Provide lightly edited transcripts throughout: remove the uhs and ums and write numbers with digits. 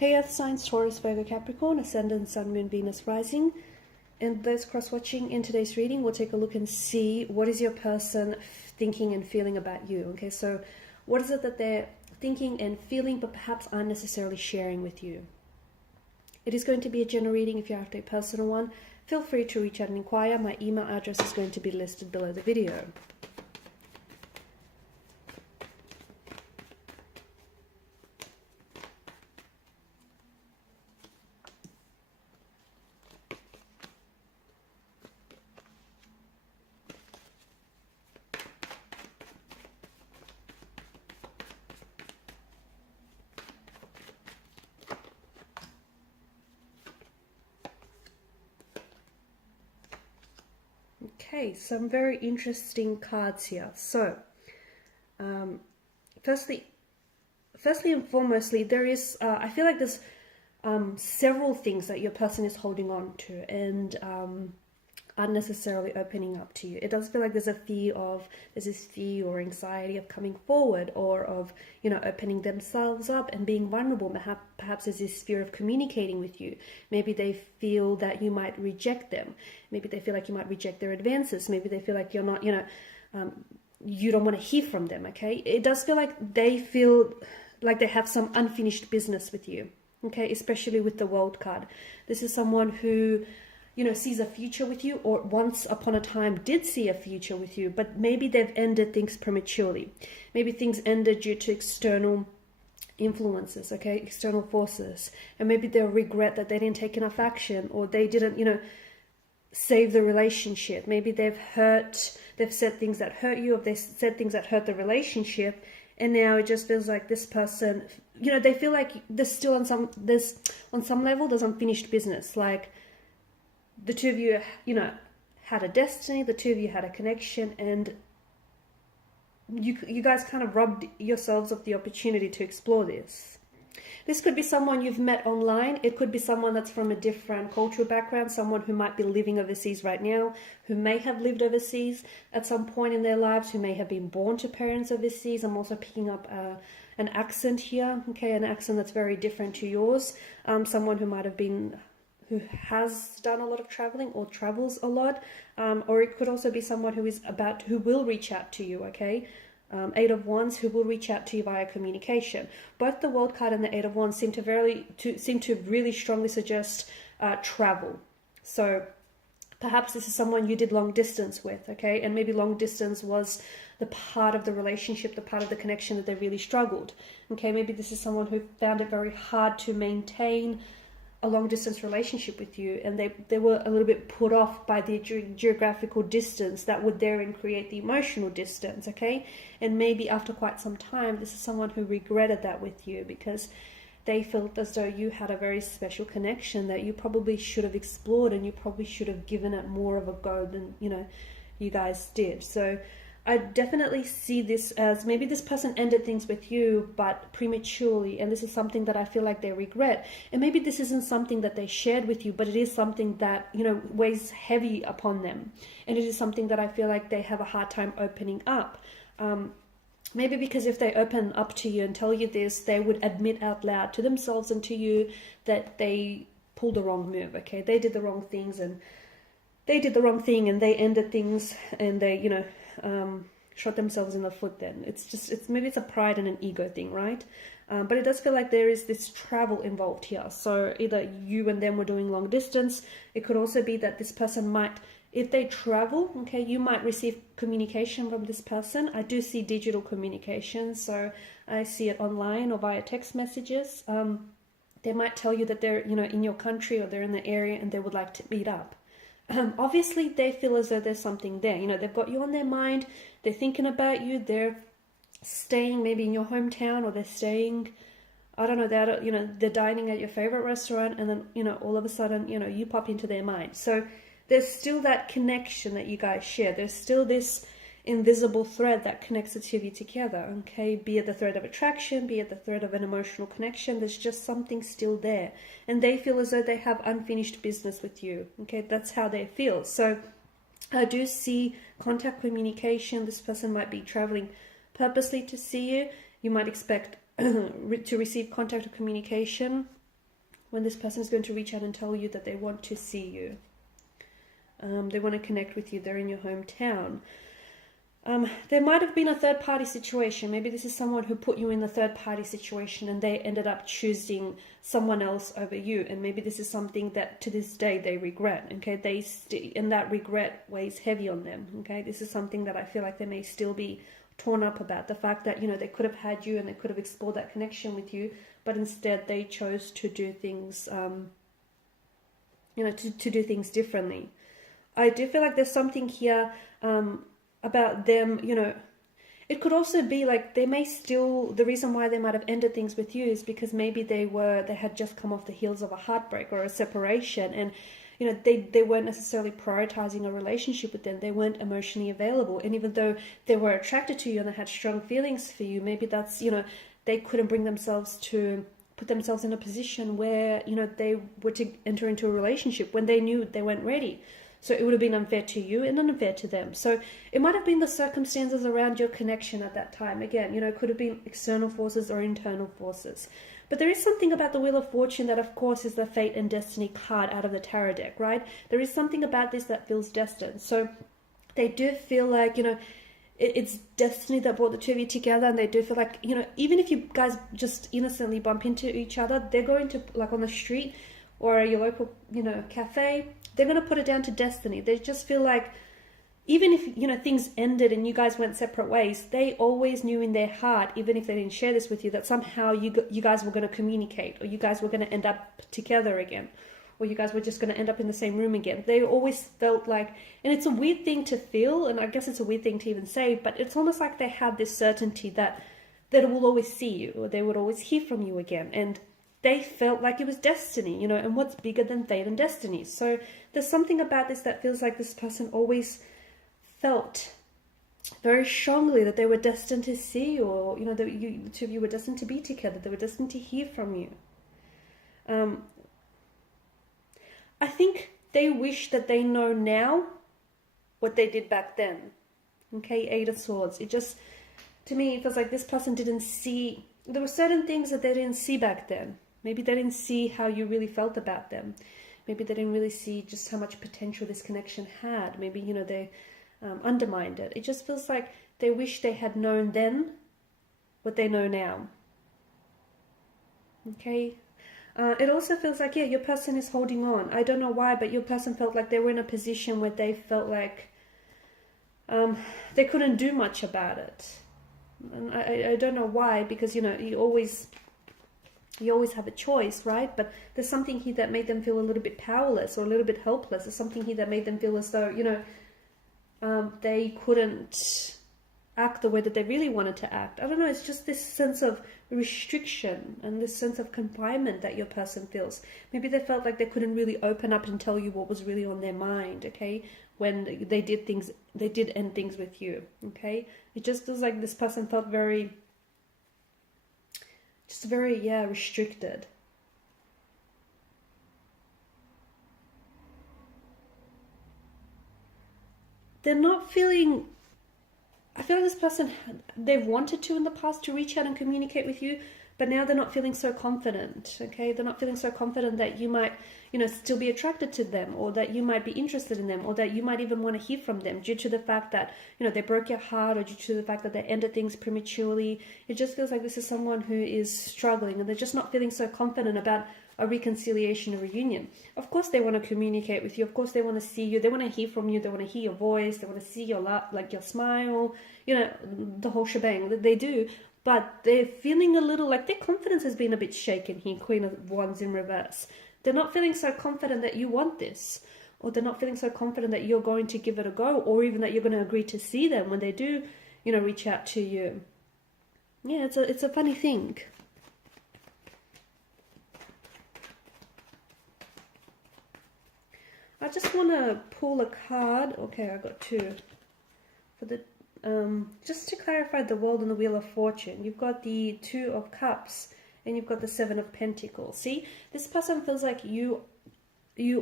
Hey Earth signs, Taurus, Virgo, Capricorn, Ascendant, Sun, Moon, Venus, Rising. And those cross-watching in today's reading, we'll take a look and see what is your person thinking and feeling about you. Okay, so what is it that they're thinking and feeling, but perhaps aren't necessarily sharing with you? It is going to be a general reading. If you're after a personal one, feel free to reach out and inquire. My email address is going to be listed below the video. Okay, some very interesting cards here. So, firstly and foremostly, there is, I feel like there's several things that your person is holding on to and unnecessarily opening up to you. It does feel like there's this fear or anxiety of coming forward, or of, opening themselves up and being vulnerable. Perhaps there's this fear of communicating with you. Maybe they feel that you might reject them. Maybe they feel like you might reject their advances. Maybe they feel like you're not, you don't want to hear from them, okay? It does feel like they have some unfinished business with you, okay? Especially with the World card. This is someone who, sees a future with you, or once upon a time did see a future with you, but maybe they've ended things prematurely. Maybe things ended due to external influences, okay, external forces, and maybe they'll regret that they didn't take enough action, or they didn't, save the relationship. Maybe they've said things that hurt you, or they said things that hurt the relationship, and now it just feels like this person, they feel like there's still on some level there's unfinished business. Like, the two of you, had a destiny, the two of you had a connection, and you guys kind of robbed yourselves of the opportunity to explore this. This could be someone you've met online. It could be someone that's from a different cultural background, someone who might be living overseas right now, who may have lived overseas at some point in their lives, who may have been born to parents overseas. I'm also picking up an accent here, okay, an accent that's very different to yours. Someone who has done a lot of traveling or travels a lot, or it could also be someone who will reach out to you, okay? Eight of Wands, who will reach out to you via communication. Both the World card and the Eight of Wands seem to really strongly suggest travel. So perhaps this is someone you did long distance with, okay? And maybe long distance was the part of the relationship, the part of the connection that they really struggled, okay? Maybe this is someone who found it very hard to maintain a long distance relationship with you, and they were a little bit put off by the geographical distance that would therein create the emotional distance, okay? And maybe after quite some time, this is someone who regretted that with you, because they felt as though you had a very special connection that you probably should have explored, and you probably should have given it more of a go than you guys did. So I definitely see this as maybe this person ended things with you, but prematurely, and this is something that I feel like they regret. And maybe this isn't something that they shared with you, but it is something that, weighs heavy upon them. And it is something that I feel like they have a hard time opening up. Maybe because if they open up to you and tell you this, they would admit out loud to themselves and to you that they pulled the wrong move, okay? They did the wrong things, and they ended things, and they, shot themselves in the foot. Then maybe it's a pride and an ego thing, right? But it does feel like there is this travel involved here. So either you and them were doing long distance. It could also be that this person might, if they travel, okay, you might receive communication from this person. I do see digital communication, so I see it online or via text messages. They might tell you that they're, in your country, or they're in the area, and they would like to meet up. Obviously, they feel as though there's something there. They've got you on their mind. They're thinking about you. They're staying maybe in your hometown, or they're staying, I don't know, they're dining at your favorite restaurant, and then, all of a sudden, you pop into their mind. So there's still that connection that you guys share. There's still this invisible thread that connects the two of you together, okay? Be it the thread of attraction, be it the thread of an emotional connection, there's just something still there. And they feel as though they have unfinished business with you, okay? That's how they feel. So I do see contact communication. This person might be traveling purposely to see you. You might expect to receive contact or communication when this person is going to reach out and tell you that they want to see you. They want to connect with you. They're in your hometown. There might have been a third-party situation. Maybe this is someone who put you in a third-party situation and they ended up choosing someone else over you. And maybe this is something that to this day they regret. Okay, and that regret weighs heavy on them. Okay, this is something that I feel like they may still be torn up about. The fact that, you know, they could have had you and they could have explored that connection with you, but instead they chose to do things, you know, to do things differently. I do feel like there's something here about them, you know. It could also be like they may still, the reason why they might have ended things with you is because maybe they had just come off the heels of a heartbreak or a separation, and you know, they weren't necessarily prioritizing a relationship with them. They weren't emotionally available, and even though they were attracted to you and they had strong feelings for you, maybe that's, you know, they couldn't bring themselves to put themselves in a position where, you know, they were to enter into a relationship when they knew they weren't ready. So it would have been unfair to you and unfair to them. So it might have been the circumstances around your connection at that time. Again, you know, it could have been external forces or internal forces. But there is something about the Wheel of Fortune that, of course, is the Fate and Destiny card out of the tarot deck, right? There is something about this that feels destined. So they do feel like, you know, it's destiny that brought the two of you together, and they do feel like, you know, even if you guys just innocently bump into each other, they're going to, like on the street or your local, you know, cafe, they're going to put it down to destiny. They just feel like, even if, you know, things ended and you guys went separate ways, they always knew in their heart, even if they didn't share this with you, that somehow you guys were going to communicate, or you guys were going to end up together again, or you guys were just going to end up in the same room again. They always felt like, and it's a weird thing to feel, and I guess it's a weird thing to even say, but it's almost like they had this certainty that they will always see you, or they would always hear from you again, and they felt like it was destiny, you know, and what's bigger than fate and destiny? So there's something about this that feels like this person always felt very strongly that they were destined to see you, or, you know, that the two of you were destined to be together. They were destined to hear from you. I think they wish that they know now what they did back then. Okay, Eight of Swords. It just, to me, it feels like this person didn't see, there were certain things that they didn't see back then. Maybe they didn't see how you really felt about them. Maybe they didn't really see just how much potential this connection had. Maybe, you know, they undermined it. It just feels like they wish they had known then what they know now. Okay? It also feels like, yeah, your person is holding on. I don't know why, but your person felt like they were in a position where they felt like they couldn't do much about it. And I don't know why, because, you know, you always have a choice, right? But there's something here that made them feel a little bit powerless or a little bit helpless. There's something here that made them feel as though, you know, they couldn't act the way that they really wanted to act. I don't know, it's just this sense of restriction and this sense of confinement that your person feels. Maybe they felt like they couldn't really open up and tell you what was really on their mind, okay? When they did end things with you, okay? It just feels like this person felt very, restricted. They're not feeling, I feel like this person, they've wanted to in the past to reach out and communicate with you, but now they're not feeling so confident, okay? They're not feeling so confident that you might, you know, still be attracted to them, or that you might be interested in them, or that you might even want to hear from them due to the fact that, you know, they broke your heart, or due to the fact that they ended things prematurely. It just feels like this is someone who is struggling, and they're just not feeling so confident about a reconciliation or reunion. Of course they want to communicate with you. Of course they want to see you. They want to hear from you. They want to hear your voice. They want to see your like your smile, you know, the whole shebang. They do. But they're feeling a little like their confidence has been a bit shaken here. Queen of Wands in reverse. They're not feeling so confident that you want this, or they're not feeling so confident that you're going to give it a go, or even that you're going to agree to see them when they do, you know, reach out to you. Yeah, it's a funny thing. I just want to pull a card. Okay, I got two. For the just to clarify the World and the Wheel of Fortune, you've got the Two of Cups and you've got the Seven of Pentacles. See, this person feels like you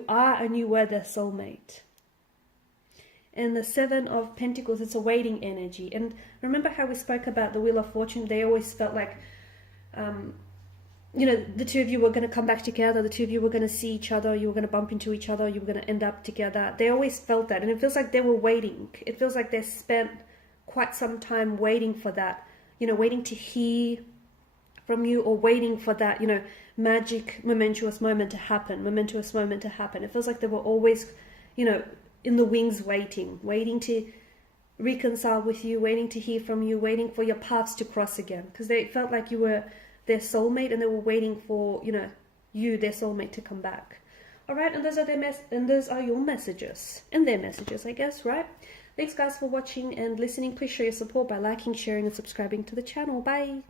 are and you were their soulmate. And the Seven of Pentacles, it's a waiting energy. And remember how we spoke about the Wheel of Fortune? They always felt like you know, the two of you were going to come back together, the two of you were going to see each other, you were going to bump into each other, you were going to end up together. They always felt that, and it feels like they were waiting. It feels like they spent quite some time waiting for that, you know, waiting to hear from you, or waiting for that, you know, magic, momentous moment to happen, It feels like they were always, you know, in the wings waiting to reconcile with you, waiting to hear from you, waiting for your paths to cross again, because they felt like you were their soulmate, and they were waiting for, you know, you, their soulmate, to come back. All right, and those are your messages, and their messages, I guess, right? Thanks guys for watching and listening. Please show your support by liking, sharing, and subscribing to the channel. Bye.